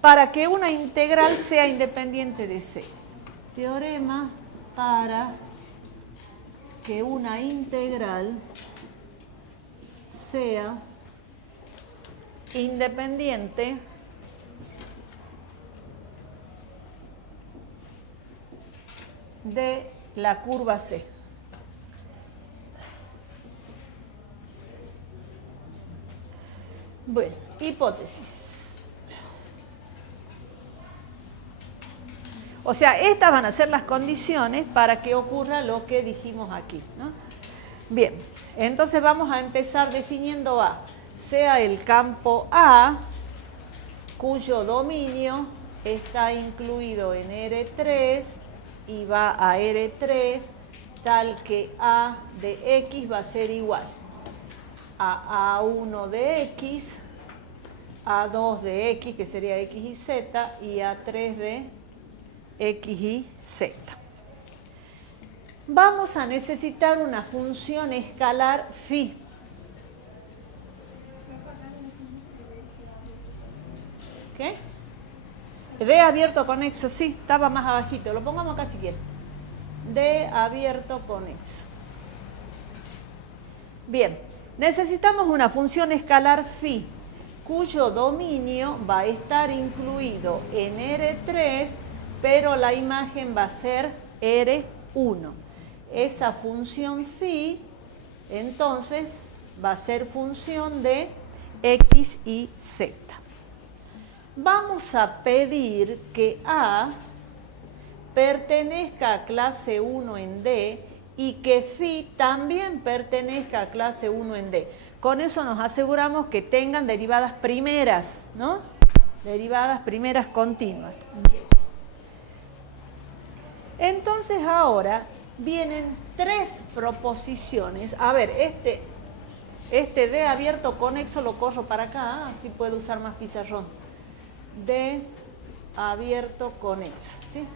para que una integral sea independiente de C. Teorema para que una integral sea independiente de la curva C. Bueno, hipótesis. O sea, estas van a ser las condiciones para que ocurra lo que dijimos aquí, ¿no? Bien, entonces vamos a empezar definiendo A. Sea el campo A, cuyo dominio está incluido en R3 y va a R3, tal que A de X va a ser igual a A1 de X, A2 de X, que sería X y Z, y A3 de X y Z. Vamos a necesitar una función escalar phi. ¿Qué? D abierto conexo, sí, estaba más abajito, lo pongamos acá si quieren. D abierto conexo. Bien, necesitamos una función escalar phi, cuyo dominio va a estar incluido en R3, pero la imagen va a ser R1. Esa función phi, entonces, va a ser función de X y Z. Vamos a pedir que A pertenezca a clase 1 en D y que phi también pertenezca a clase 1 en D. Con eso nos aseguramos que tengan derivadas primeras, ¿no? Derivadas primeras continuas. Bien. Entonces ahora vienen tres proposiciones. A ver, este D abierto conexo lo corro para acá, así puedo usar más pizarrón. D abierto conexo, ¿sí?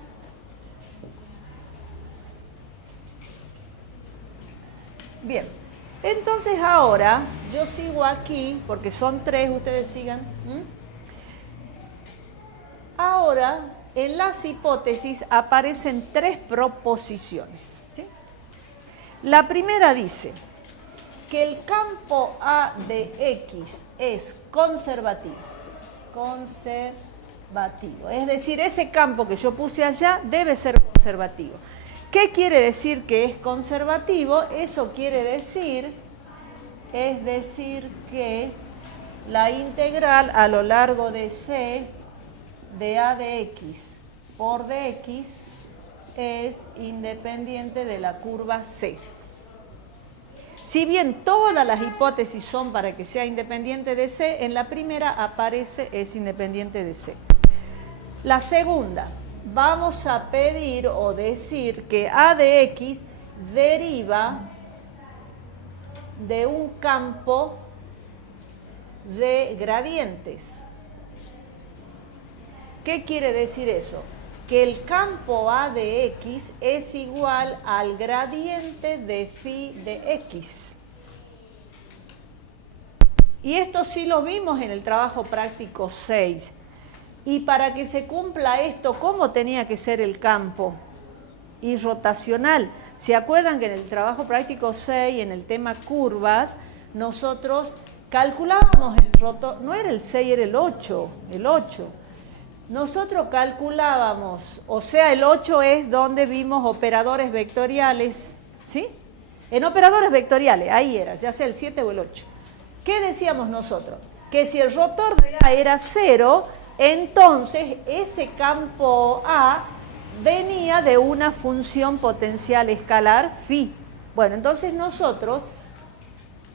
Bien, entonces ahora yo sigo aquí, porque son tres, ustedes sigan. Ahora, en las hipótesis aparecen tres proposiciones, ¿sí? La primera dice que el campo A de X es conservativo. Conservativo. Es decir, ese campo que yo puse allá debe ser conservativo. ¿Qué quiere decir que es conservativo? Eso quiere decir, que la integral a lo largo de C de A de X por dx es independiente de la curva C. Si bien todas las hipótesis son para que sea independiente de C, en la primera aparece es independiente de C. La segunda, vamos a pedir o decir que A de X deriva de un campo de gradientes. ¿Qué quiere decir eso? Que el campo A de X es igual al gradiente de phi de X. Y esto sí lo vimos en el trabajo práctico 6. Y para que se cumpla esto, ¿cómo tenía que ser el campo? Y rotacional. ¿Se acuerdan que en el trabajo práctico 6, en el tema curvas, nosotros calculábamos el rotor, no era el 6, era el 8, Nosotros calculábamos, o sea, el 8 es donde vimos operadores vectoriales, ¿sí? En operadores vectoriales, ahí era, ya sea el 7 o el 8. ¿Qué decíamos nosotros? Que si el rotor de A era 0, entonces ese campo A venía de una función potencial escalar phi. Bueno, entonces nosotros,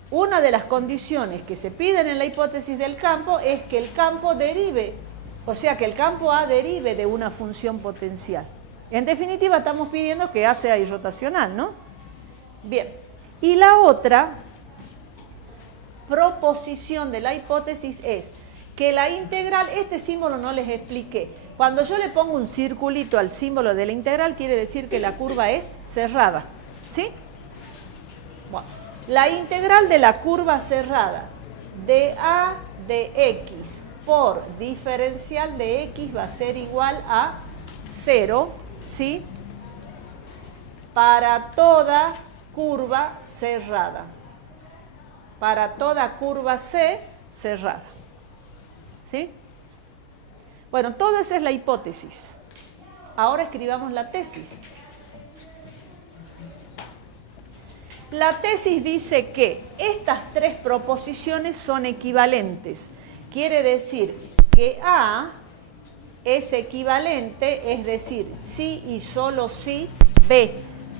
una de las condiciones que se piden en la hipótesis del campo es que el campo derive, o sea, que el campo A derive de una función potencial. En definitiva, estamos pidiendo que A sea irrotacional, ¿no? Bien. Y la otra proposición de la hipótesis es que la integral, este símbolo no les expliqué. Cuando yo le pongo un circulito al símbolo de la integral, quiere decir que la curva es cerrada, ¿sí? Bueno, la integral de la curva cerrada de A de X por diferencial de x va a ser igual a 0, ¿sí? Para toda curva cerrada. Para toda curva C cerrada. ¿Sí? Bueno, todo eso es la hipótesis. Ahora escribamos la tesis. La tesis dice que estas tres proposiciones son equivalentes. Quiere decir que A es equivalente, es decir, sí y solo sí, B.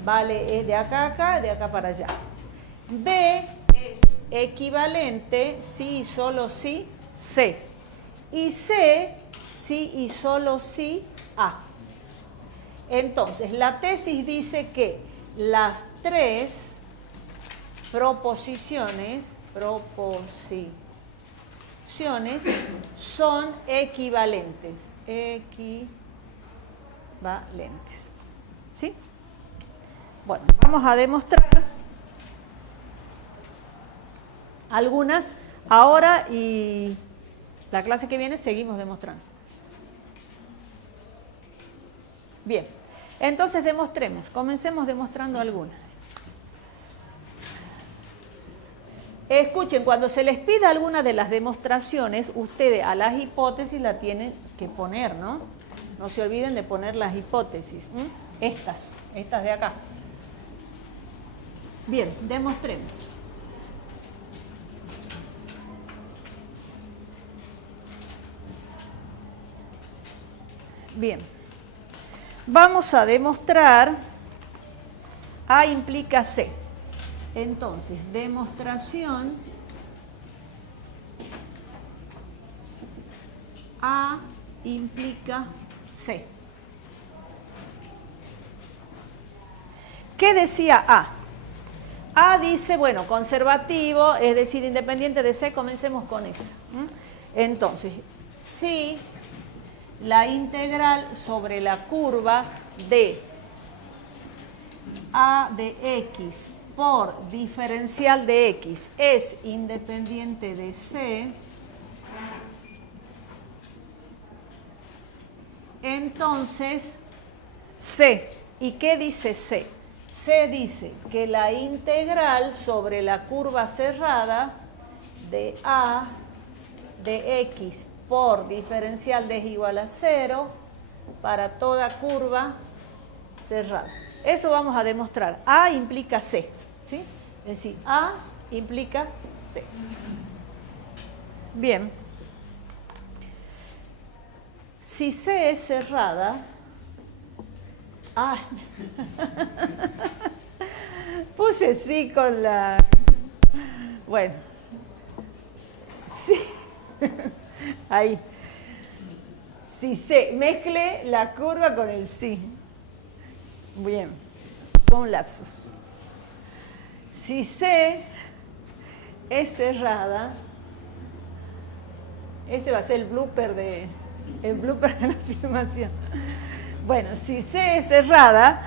Vale, es de acá a acá, de acá para allá. B es equivalente, sí y solo sí, C. Y C, sí y solo sí, A. Entonces, la tesis dice que las tres proposiciones son equivalentes. ¿Sí? Bueno, vamos a demostrar algunas ahora y la clase que viene seguimos demostrando. Bien, entonces demostremos, comencemos demostrando algunas. Escuchen, cuando se les pida alguna de las demostraciones, ustedes a las hipótesis la tienen que poner, ¿no? No se olviden de poner las hipótesis. Estas de acá. Bien, demostremos. Bien, vamos a demostrar A implica C. Entonces, demostración A implica C. ¿Qué decía A? A dice, bueno, conservativo, es decir, independiente de C, comencemos con esa. Entonces, si la integral sobre la curva de A de X por diferencial de X es independiente de C, entonces C. ¿Y qué dice C? C dice que la integral sobre la curva cerrada de A de X por diferencial de es igual a 0 para toda curva cerrada. Eso vamos a demostrar. A implica C. ¿Sí? Es decir, A implica C. Bien. Si C es cerrada, puse sí con la... Bueno. Sí. Ahí. Si C, mezcle la curva con el sí. Bien. Fue un lapsus. Si C es cerrada, ese va a ser el blooper de la afirmación. Bueno, si C es cerrada,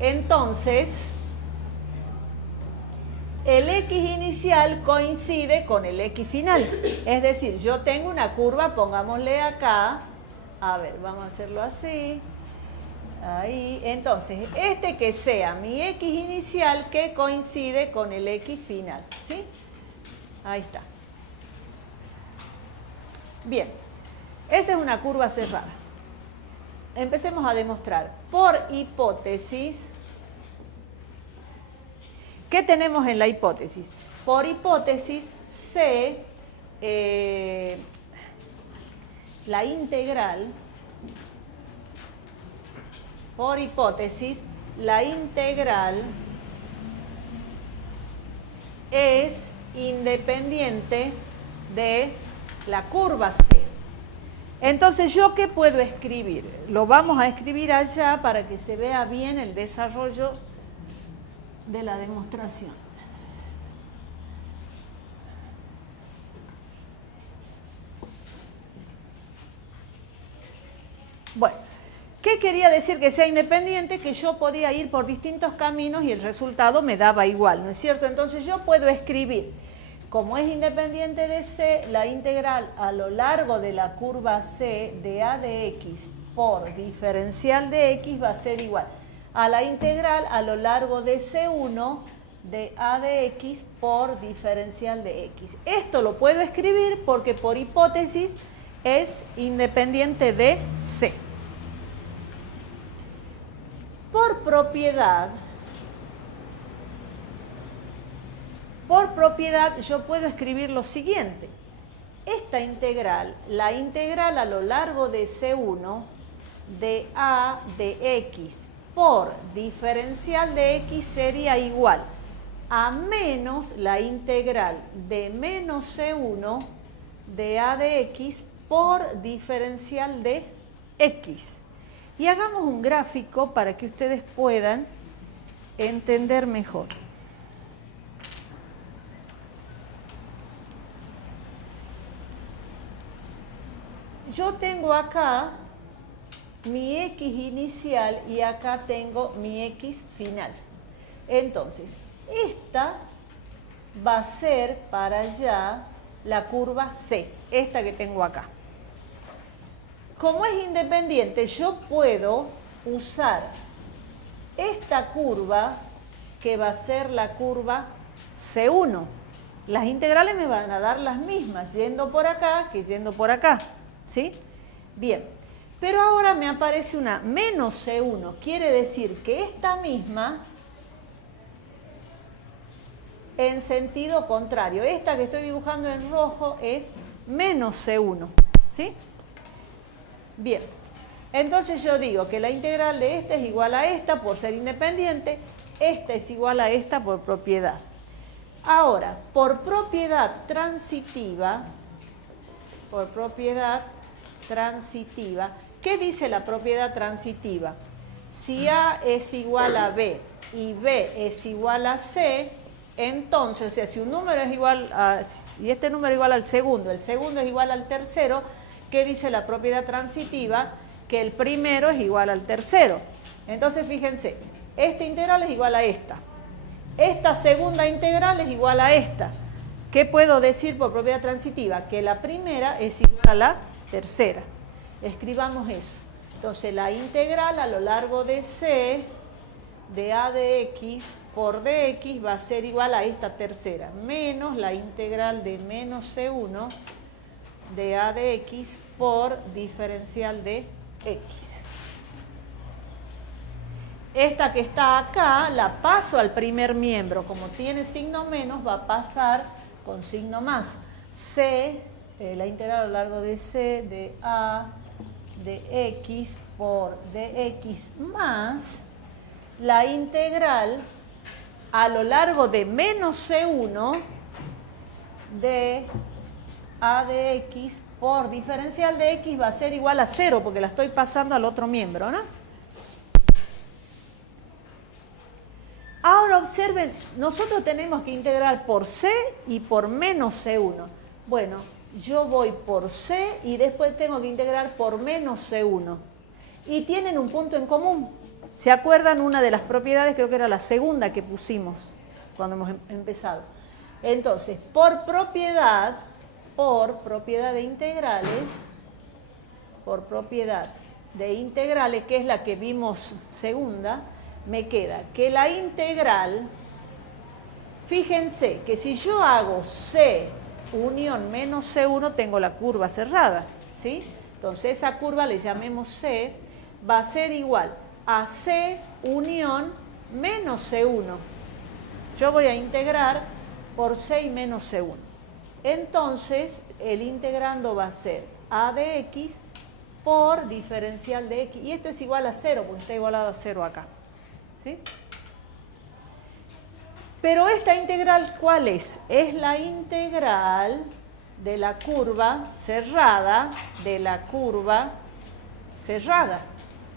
entonces el X inicial coincide con el X final. Es decir, yo tengo una curva, pongámosle acá, a ver, vamos a hacerlo así. Ahí, entonces, que sea mi X inicial que coincide con el X final, ¿sí? Ahí está. Bien, esa es una curva cerrada. Empecemos a demostrar. Por hipótesis, ¿qué tenemos en la hipótesis? Por hipótesis, C, la integral... Por hipótesis, la integral es independiente de la curva C. Entonces, ¿yo qué puedo escribir? Lo vamos a escribir allá para que se vea bien el desarrollo de la demostración. Bueno. ¿Qué quería decir que sea independiente? Que yo podía ir por distintos caminos y el resultado me daba igual, ¿no es cierto? Entonces yo puedo escribir Como es independiente de C, la integral a lo largo de la curva C de a de x por diferencial de x va a ser igual a la integral a lo largo de C1 de a de x por diferencial de x. Esto lo puedo escribir porque por hipótesis es independiente de C. Por propiedad yo puedo escribir lo siguiente. Esta integral, la integral a lo largo de C1 de a de x por diferencial de x sería igual a menos la integral de menos C1 de a de x por diferencial de x. Y hagamos un gráfico para que ustedes puedan entender mejor. Yo tengo acá mi x inicial y acá tengo mi x final. Entonces, esta va a ser para allá la curva C, esta que tengo acá. Como es independiente, yo puedo usar esta curva que va a ser la curva C1. Las integrales me van a dar las mismas, yendo por acá que yendo por acá. ¿Sí? Bien, pero ahora me aparece una menos C1, quiere decir que esta misma en sentido contrario, esta que estoy dibujando en rojo es menos C1, ¿sí? Bien, entonces yo digo que la integral de esta es igual a esta por ser independiente, esta es igual a esta por propiedad. Ahora, por propiedad transitiva, ¿qué dice la propiedad transitiva? Si A es igual a B y B es igual a C, entonces, o sea, si un número es igual a, si este número es igual al segundo, el segundo es igual al tercero, ¿qué dice la propiedad transitiva? Que el primero es igual al tercero. Entonces, fíjense, esta integral es igual a esta. Esta segunda integral es igual a esta. ¿Qué puedo decir por propiedad transitiva? Que la primera es igual a la tercera. Escribamos eso. Entonces, la integral a lo largo de C de a de x por dx va a ser igual a esta tercera, menos la integral de menos C1 de a de x por diferencial de x. Esta que está acá la paso al primer miembro. Como tiene signo menos, va a pasar con signo más. C, la integral a lo largo de C de a de x por dx más la integral a lo largo de menos C1 de a de x por diferencial de x va a ser igual a 0 porque la estoy pasando al otro miembro, ¿no? Ahora observen, nosotros tenemos que integrar por C y por menos C1. Bueno, yo voy por C y después tengo que integrar por menos C1. Y tienen un punto en común. ¿Se acuerdan? Una de las propiedades, creo que era la segunda que pusimos cuando hemos empezado. Entonces, por propiedad de integrales, que es la que vimos segunda, me queda que la integral, fíjense que si yo hago C unión menos C1, tengo la curva cerrada, ¿sí? Entonces esa curva le llamemos C, va a ser igual a C unión menos C1. Yo voy a integrar por C y menos C1. Entonces el integrando va a ser a de x por diferencial de x. Y esto es igual a 0 porque está igualado a 0 acá. ¿Sí? Pero esta integral, ¿cuál es? Es la integral de la curva cerrada,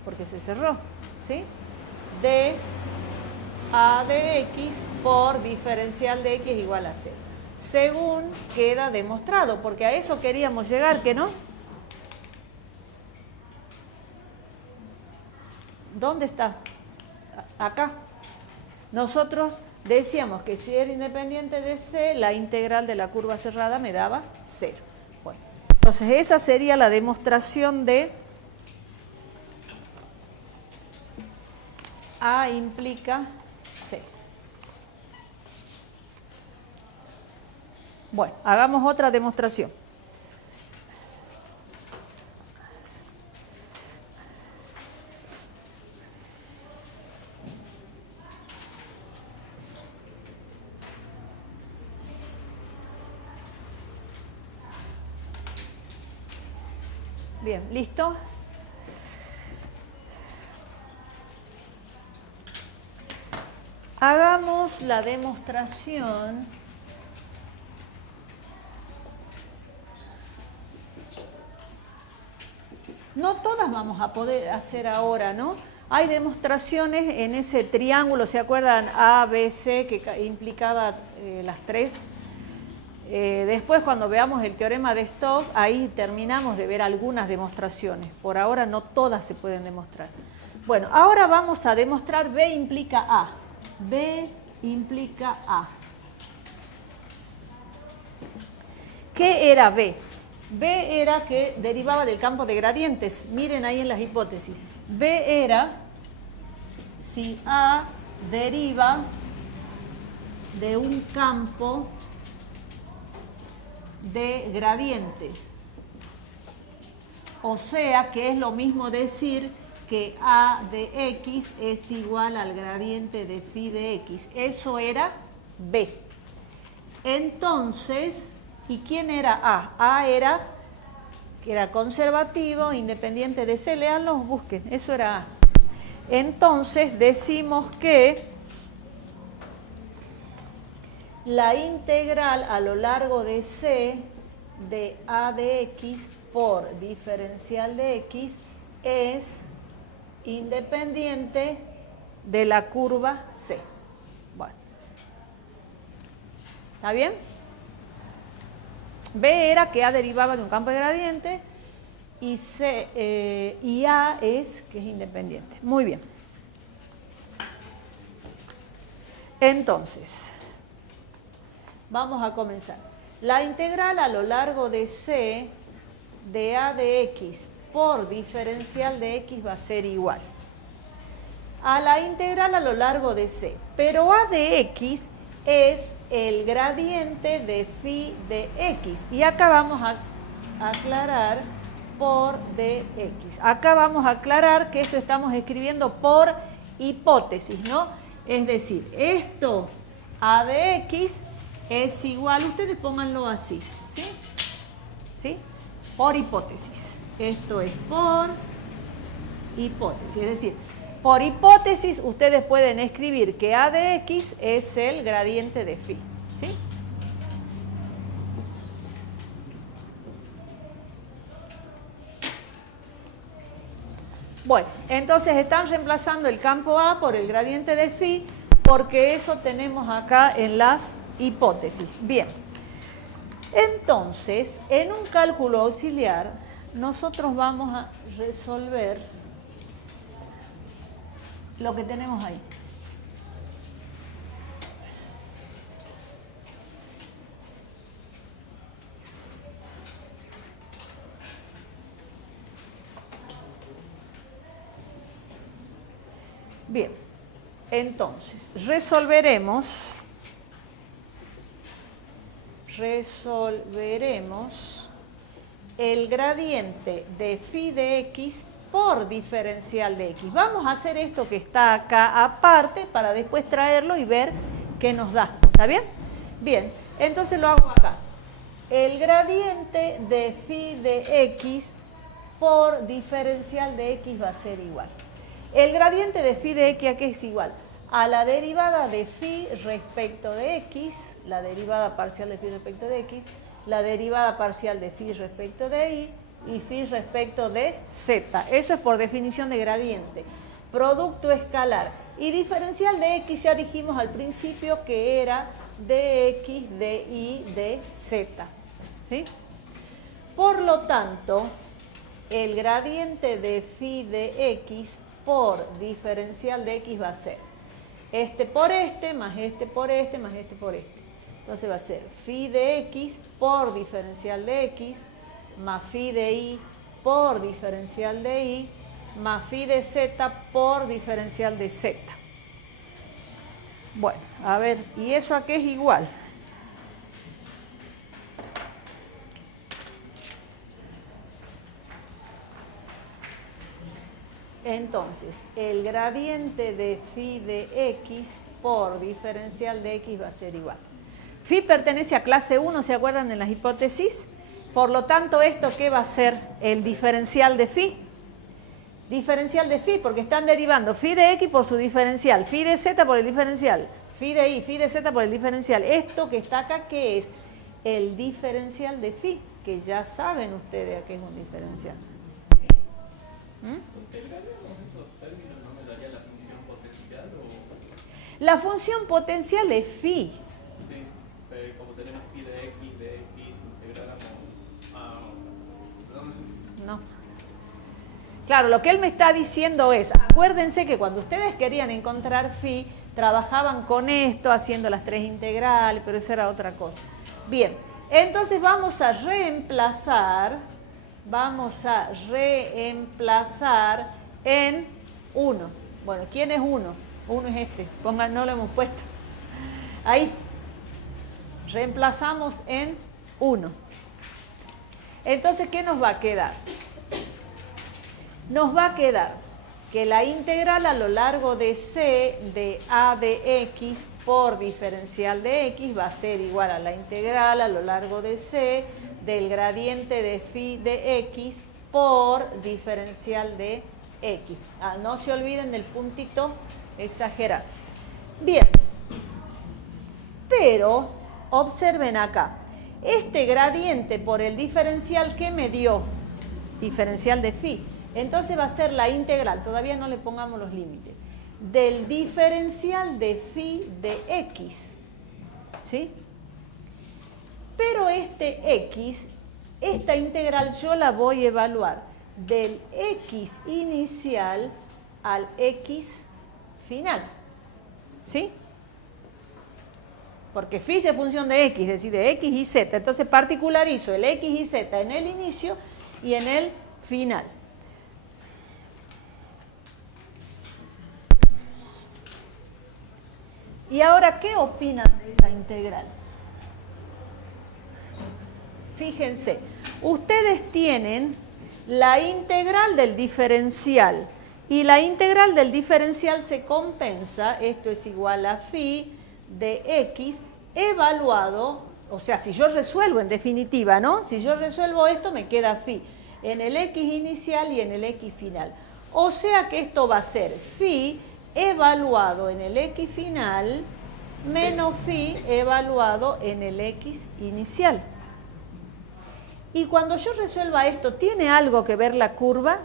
porque se cerró, ¿sí? De a de x por diferencial de x igual a 0. Según queda demostrado, porque a eso queríamos llegar, ¿que no? ¿Dónde está? Acá. Nosotros Decíamos que si era independiente de C, la integral de la curva cerrada me daba 0. Bueno, entonces esa sería la demostración de A implica C. Bueno, hagamos otra demostración. Bien, ¿listo? Hagamos la demostración no todas vamos a poder hacer ahora, ¿no? Hay demostraciones en ese triángulo, ¿se acuerdan? A, B, C, que implicaba las tres. Después, cuando veamos el teorema de Stokes, ahí terminamos de ver algunas demostraciones. Por ahora no todas se pueden demostrar. Bueno, ahora vamos a demostrar B implica A. B implica A. ¿Qué era B? B era que derivaba del campo de gradientes. Miren ahí en las hipótesis. B era si A deriva de un campo de gradiente. O sea que es lo mismo decir que A de X es igual al gradiente de phi de X. Eso era B. Entonces, ¿y quién era A? A era que era conservativo, independiente de C. Leanlos, busquen. Eso era A. Entonces decimos que la integral a lo largo de C de A de X por diferencial de X es independiente de la curva C. Bueno. ¿Está bien? B era que A derivaba de un campo de gradiente y, y A es que es independiente. Muy bien. Entonces, vamos a comenzar. La integral a lo largo de C de A de X por diferencial de X va a ser igual a la integral a lo largo de C. Pero A de X es el gradiente de phi de X. Y acá vamos a aclarar por dx. Acá vamos a aclarar que esto estamos escribiendo por hipótesis, ¿no? Es decir, esto A de X es igual, ustedes pónganlo así, ¿sí? ¿Sí? Por hipótesis. Esto es por hipótesis, es decir, por hipótesis ustedes pueden escribir que A de X es el gradiente de phi, ¿sí? Bueno, entonces están reemplazando el campo A por el gradiente de phi porque eso tenemos acá en las hipótesis. Bien, entonces en un cálculo auxiliar nosotros vamos a resolver lo que tenemos ahí. Bien, entonces resolveremos el gradiente de phi de X por diferencial de X. Vamos a hacer esto que está acá aparte para después traerlo y ver qué nos da. ¿Está bien? Bien, entonces lo hago acá. El gradiente de phi de X por diferencial de X va a ser igual. El gradiente de phi de X ¿a qué es igual? A la derivada de phi respecto de X, la derivada parcial de phi respecto de X, la derivada parcial de phi respecto de y phi respecto de z. Eso es por definición de gradiente. Producto escalar. Y diferencial de X ya dijimos al principio que era dx, dy, dz. ¿Sí? Por lo tanto, el gradiente de phi de X por diferencial de X va a ser este por este, más este por este, más este por este. Entonces va a ser phi de x por diferencial de x, más phi de y por diferencial de y, más phi de z por diferencial de z. Bueno, a ver, ¿y eso a qué es igual? Entonces, el gradiente de phi de x por diferencial de x va a ser igual. Phi pertenece a clase 1, ¿se acuerdan en las hipótesis? Por lo tanto, ¿esto qué va a ser? El diferencial de phi. Diferencial de phi, porque están derivando phi de x por su diferencial, phi de z por el diferencial, phi de y, phi de z por el diferencial. Esto que está acá, ¿qué es? El diferencial de phi, que ya saben ustedes a qué es un diferencial. La función potencial es phi. Sí, pero como tenemos phi de x, integráramos a... No. Claro, lo que él me está diciendo es, acuérdense que cuando ustedes querían encontrar phi, trabajaban con esto, haciendo las tres integrales, pero eso era otra cosa. Bien, entonces vamos a reemplazar en 1. Bueno, ¿quién es 1? 1 es este, pongan, no lo hemos puesto. Ahí, reemplazamos en 1. Entonces, ¿qué nos va a quedar? Nos va a quedar que la integral a lo largo de c de a de x por diferencial de x va a ser igual a la integral a lo largo de c del gradiente de phi de x por diferencial de x. No se olviden del puntito exagerado. Bien, pero observen acá, este gradiente por el diferencial que me dio, diferencial de phi, entonces va a ser la integral, todavía no le pongamos los límites, del diferencial de phi de x, ¿sí? Pero este x, esta integral yo la voy a evaluar del x inicial al x final, ¿sí? Porque phi es función de x, es decir, de x y z, entonces particularizo el x y z en el inicio y en el final. Y ahora, ¿qué opinan de esa integral? Fíjense, ustedes tienen la integral del diferencial y la integral del diferencial se compensa, esto es igual a phi de x evaluado, o sea, si yo resuelvo en definitiva, ¿no? Si yo resuelvo esto me queda phi en el x inicial y en el x final. O sea que esto va a ser phi evaluado en el x final menos phi evaluado en el x inicial. Y cuando yo resuelva esto, ¿tiene algo que ver la curva?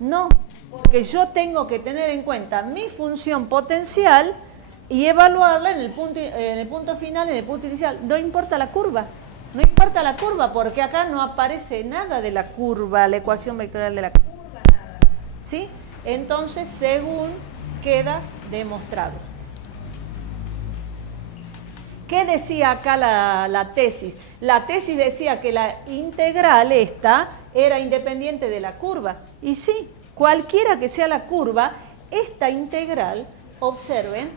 No, porque yo tengo que tener en cuenta mi función potencial y evaluarla en el punto final, en el punto inicial. No importa la curva, no importa la curva porque acá no aparece nada de la curva, la ecuación vectorial de la curva, nada. ¿Sí? Entonces, según queda demostrado. ¿Qué decía acá la tesis? La tesis decía que la integral esta era independiente de la curva. Y sí, cualquiera que sea la curva, esta integral, observen,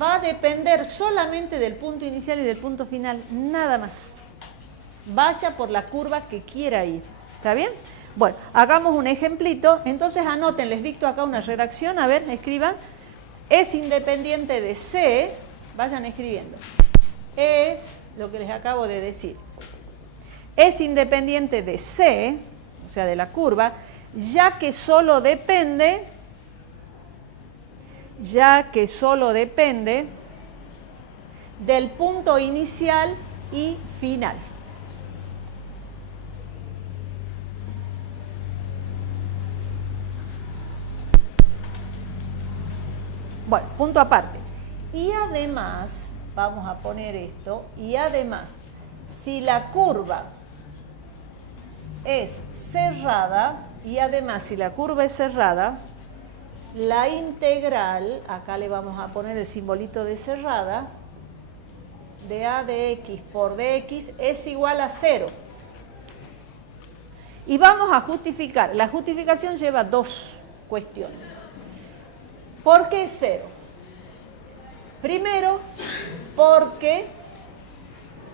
va a depender solamente del punto inicial y del punto final, nada más. Vaya por la curva que quiera ir. ¿Está bien? Bueno, hagamos un ejemplito. Entonces anoten, les dicto acá una redacción, a ver, escriban. Es independiente de C, vayan escribiendo. Es lo que les acabo de decir. Es independiente de C, o sea, de la curva, ya que solo depende del punto inicial y final. Bueno, punto aparte. Y además, vamos a poner esto, y además, si la curva es cerrada, la integral, acá le vamos a poner el simbolito de cerrada, de a de x por dx es igual a 0. Y vamos a justificar. La justificación lleva dos cuestiones. ¿Por qué 0? Primero, porque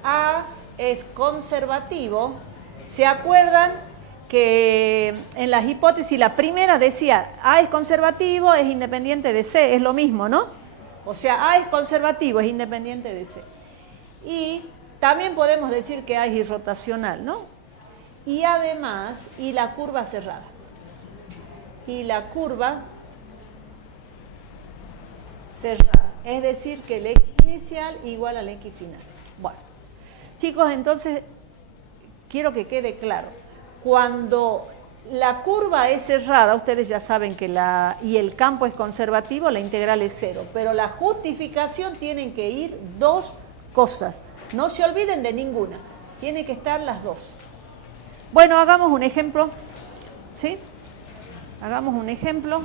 a es conservativo. ¿Se acuerdan que en las hipótesis la primera decía A es conservativo, es independiente de C? Es lo mismo, ¿no? O sea, A es conservativo, es independiente de C. Y también podemos decir que A es irrotacional, ¿no? Y además, y la curva cerrada. Y la curva cerrada. Es decir, que el X inicial igual al X final. Bueno, chicos, entonces quiero que quede claro. Cuando la curva es cerrada, ustedes ya saben que y el campo es conservativo, la integral es 0. Pero la justificación tienen que ir dos cosas. No se olviden de ninguna. Tienen que estar las dos. Bueno, hagamos un ejemplo. ¿Sí? Hagamos un ejemplo.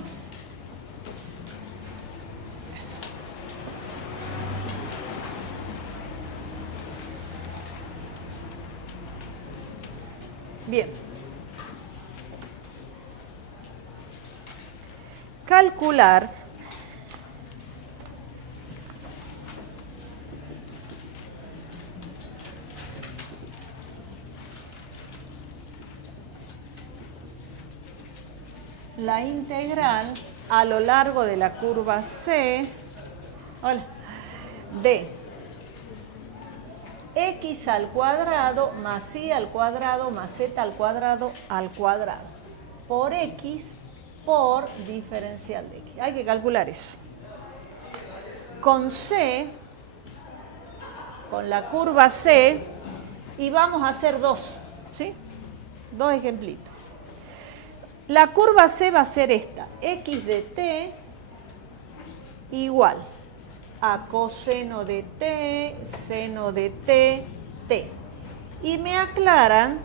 Bien. Calcular la integral a lo largo de la curva C de x al cuadrado más y al cuadrado más z al cuadrado por x por diferencial de x. Hay que calcular eso. Con C, con la curva C, y vamos a hacer dos, ¿sí? Dos ejemplitos. La curva C va a ser esta, x de t igual a coseno de t, seno de t, t. Y me aclaran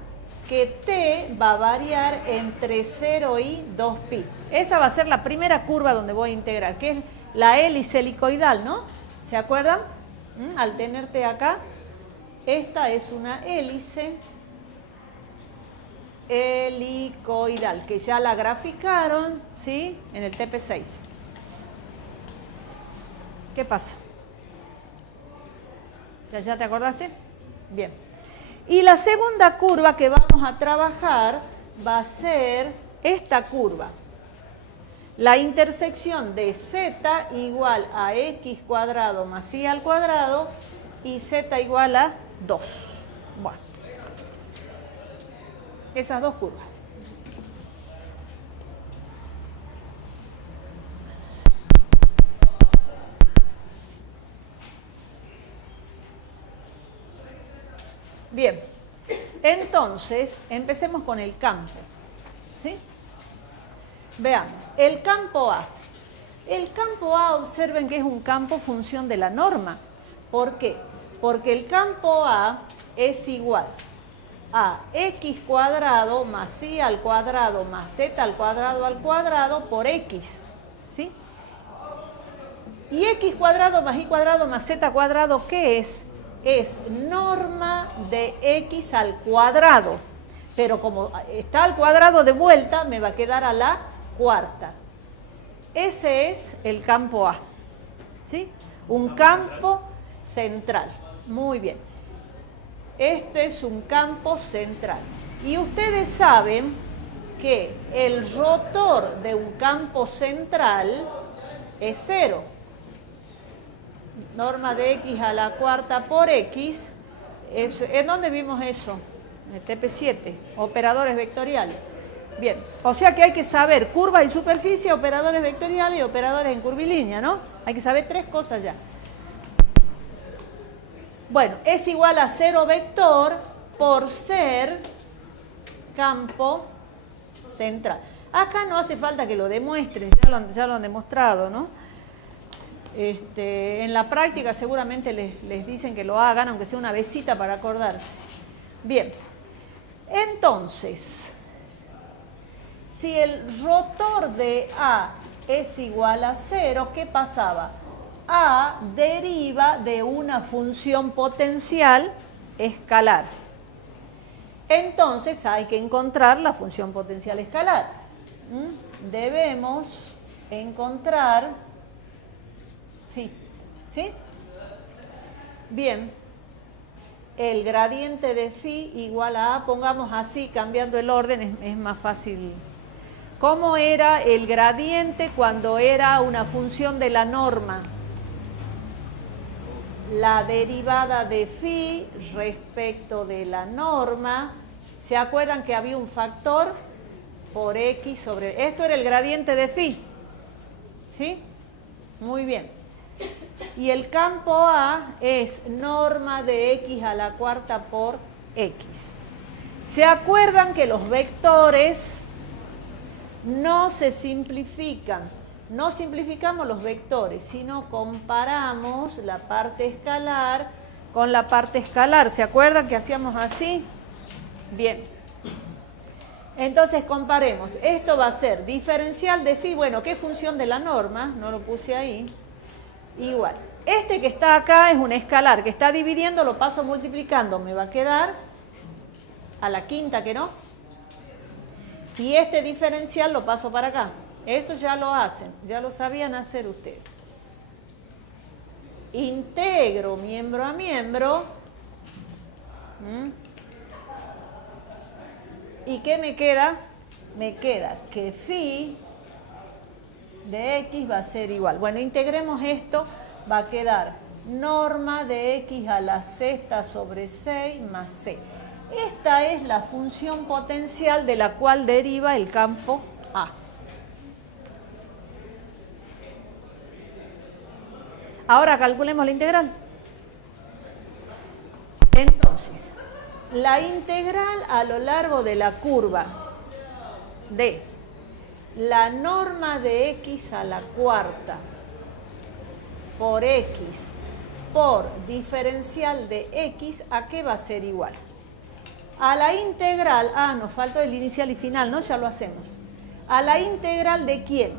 que t va a variar entre 0 y 2pi. Esa va a ser la primera curva donde voy a integrar, que es la hélice helicoidal, ¿no? ¿Se acuerdan? Al tener t acá, esta es una hélice helicoidal, que ya la graficaron, ¿sí? En el TP6. ¿Qué pasa? ¿Ya te acordaste? Bien. Y la segunda curva que vamos a trabajar va a ser esta curva. La intersección de z igual a x cuadrado más y al cuadrado y z igual a 2. Bueno. Esas dos curvas. Bien, entonces empecemos con el campo, ¿sí? Veamos, el campo A. El campo A, observen que es un campo función de la norma. ¿Por qué? Porque el campo A es igual a x cuadrado más y al cuadrado más z al cuadrado por x, ¿sí? Y x cuadrado más y cuadrado más z cuadrado, ¿qué es? Es norma de x al cuadrado, pero como está al cuadrado de vuelta, me va a quedar a la cuarta. Ese es el campo A, ¿sí? Un campo central. Muy bien. Este es un campo central. Y ustedes saben que el rotor de un campo central es 0. Norma de x a la cuarta por x. ¿En dónde vimos eso? En el TP7, operadores vectoriales. Bien, o sea que hay que saber curva y superficie, operadores vectoriales y operadores en curvilínea, ¿no? Hay que saber tres cosas ya. Bueno, es igual a 0 vector por ser campo central. Acá no hace falta que lo demuestren, ya lo han demostrado, ¿no? En la práctica seguramente les dicen que lo hagan, aunque sea una besita para acordarse. Bien, entonces, si el rotor de A es igual a 0, ¿qué pasaba? A deriva de una función potencial escalar. Entonces hay que encontrar la función potencial escalar. Debemos encontrar phi. ¿Sí? Bien. El gradiente de phi igual a A, pongamos así, cambiando el orden, es más fácil. ¿Cómo era el gradiente cuando era una función de la norma? La derivada de phi respecto de la norma, ¿se acuerdan que había un factor por x sobre... Esto era el gradiente de phi, ¿sí? Muy bien. Y el campo A es norma de x a la cuarta por x. ¿Se acuerdan que los vectores no se simplifican? No simplificamos los vectores, sino comparamos la parte escalar con la parte escalar. ¿Se acuerdan que hacíamos así? Bien. Entonces comparemos. Esto va a ser diferencial de phi. Bueno, ¿qué función de la norma? No lo puse ahí. Igual. Este que está acá es un escalar, que está dividiendo, lo paso multiplicando. Me va a quedar a la quinta, ¿que no? Y este diferencial lo paso para acá. Eso ya lo hacen, ya lo sabían hacer ustedes. Integro miembro a miembro. ¿Y qué me queda? Me queda que phi de x va a ser igual. Bueno, integremos esto, va a quedar norma de x a la sexta sobre 6 más c. Esta es la función potencial de la cual deriva el campo A. Ahora calculemos la integral. Entonces, la integral a lo largo de la curva de la norma de x a la cuarta por x por diferencial de x, ¿a qué va a ser igual? A la integral, nos falta el inicial y final, ¿no? Ya lo hacemos. ¿A la integral de quién?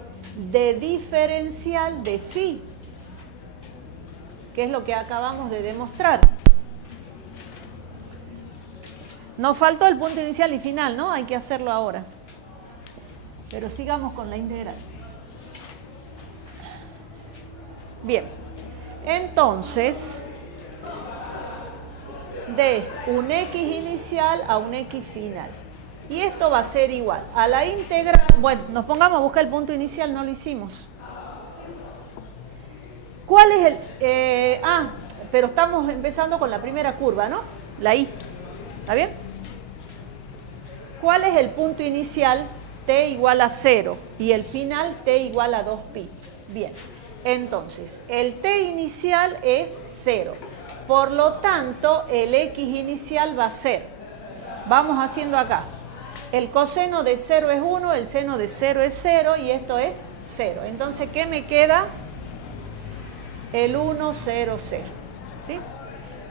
De diferencial de phi, que es lo que acabamos de demostrar. Nos faltó el punto inicial y final, ¿no? Hay que hacerlo ahora. Pero sigamos con la integral. Bien, entonces, de un x inicial a un x final. Y esto va a ser igual a la integral. Bueno, nos pongamos a buscar el punto inicial, no lo hicimos. ¿Cuál es el...? Pero estamos empezando con la primera curva, ¿no? La y. ¿Está bien? ¿Cuál es el punto inicial? T igual a 0 y el final t igual a 2pi. Bien, entonces el t inicial es 0. Por lo tanto, el x inicial va a ser, vamos haciendo acá, el coseno de 0 es 1, el seno de 0 es 0 y esto es 0. Entonces, ¿qué me queda? El 1, 0, 0. ¿Sí?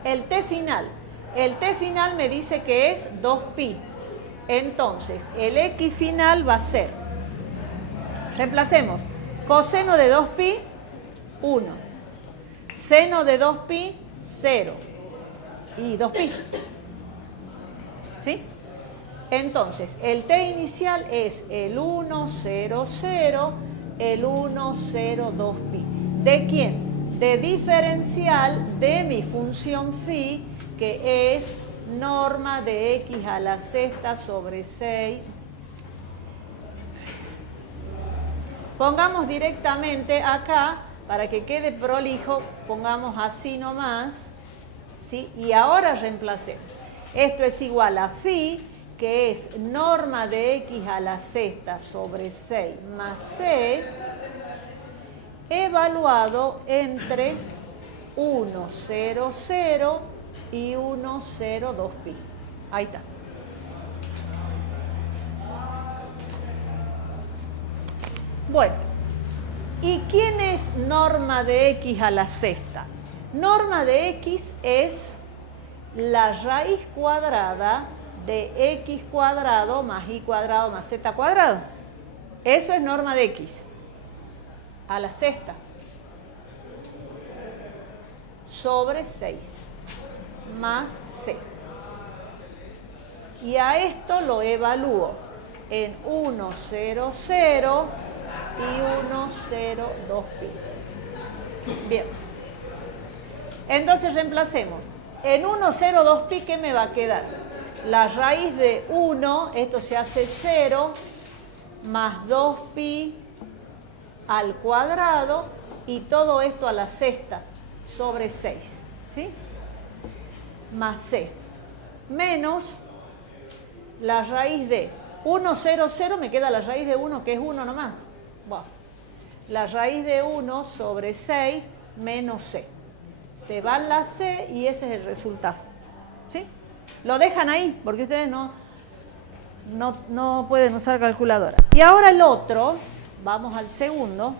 El t final me dice que es 2pi. Entonces, el x final va a ser, reemplacemos, coseno de 2pi, 1, seno de 2pi, 0 y 2pi. ¿Sí? Entonces, el t inicial es el 1, 0, 0, el 1, 0, 2pi. ¿De quién? De diferencial de mi función phi, que es norma de x a la sexta sobre 6. Pongamos directamente acá, para que quede prolijo, pongamos así nomás, ¿sí? Y ahora reemplacemos. Esto es igual a phi, que es norma de x a la sexta sobre 6 más c, evaluado entre 1, 0, 0 y 1, 0, 2pi. Ahí está. Bueno, ¿y quién es norma de x a la sexta? Norma de x es la raíz cuadrada de x cuadrado más y cuadrado más z cuadrado. Eso es norma de x. a la sexta sobre 6 más C. Y a esto lo evalúo en 1, 0, 0 y 1, 0, 2 pi. Bien. Entonces reemplacemos. En 1, 0, 2 pi, ¿qué me va a quedar? La raíz de 1, esto se hace 0, más 2 pi al cuadrado, y todo esto a la sexta sobre 6, ¿sí? Más C, menos la raíz de 1, 0, 0, me queda la raíz de 1, que es 1 nomás. Bueno, la raíz de 1 sobre 6 menos C. Se va la C y ese es el resultado, ¿sí? Lo dejan ahí, porque ustedes no pueden usar calculadora. Y ahora el otro, vamos al segundo.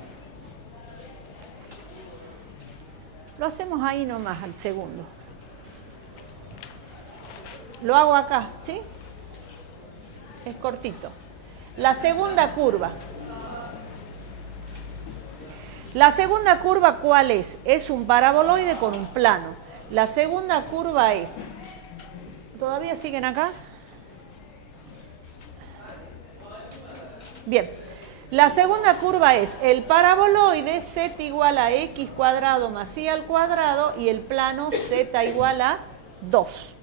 Lo hacemos ahí nomás, al segundo. Lo hago acá, ¿sí? Es cortito. La segunda curva. La segunda curva, ¿cuál es? Es un paraboloide con un plano. La segunda curva es... ¿Todavía siguen acá? Bien. La segunda curva es el paraboloide z igual a x cuadrado más y al cuadrado y el plano z igual a 2.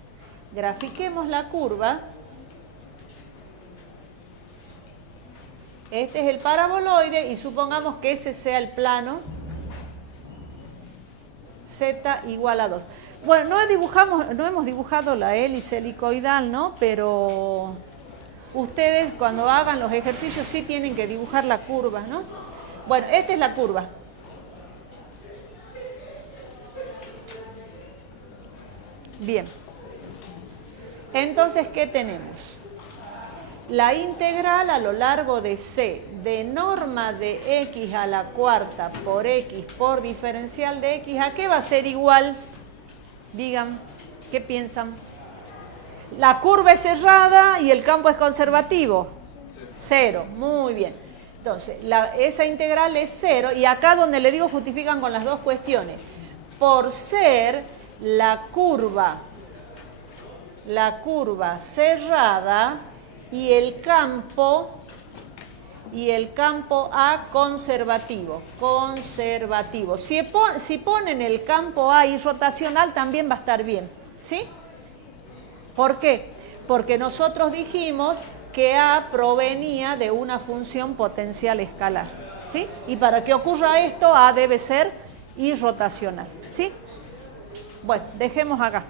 Grafiquemos la curva. Este es el paraboloide y supongamos que ese sea el plano z igual a 2. Bueno, no hemos dibujado la hélice helicoidal, ¿no? Pero ustedes cuando hagan los ejercicios sí tienen que dibujar la curva, ¿no? Bueno, esta es la curva. Bien. Entonces, ¿qué tenemos? La integral a lo largo de C de norma de x a la cuarta por x por diferencial de x, ¿a qué va a ser igual? Digan, ¿qué piensan? La curva es cerrada y el campo es conservativo. 0, muy bien. Entonces, esa integral es 0 y acá donde le digo justifican con las dos cuestiones. Por ser la curva cerrada y el campo A conservativo. Si ponen el campo A irrotacional también va a estar bien, ¿sí? ¿Por qué? Porque nosotros dijimos que A provenía de una función potencial escalar, ¿sí? Y para que ocurra esto, A debe ser irrotacional, ¿sí? Bueno, dejemos acá.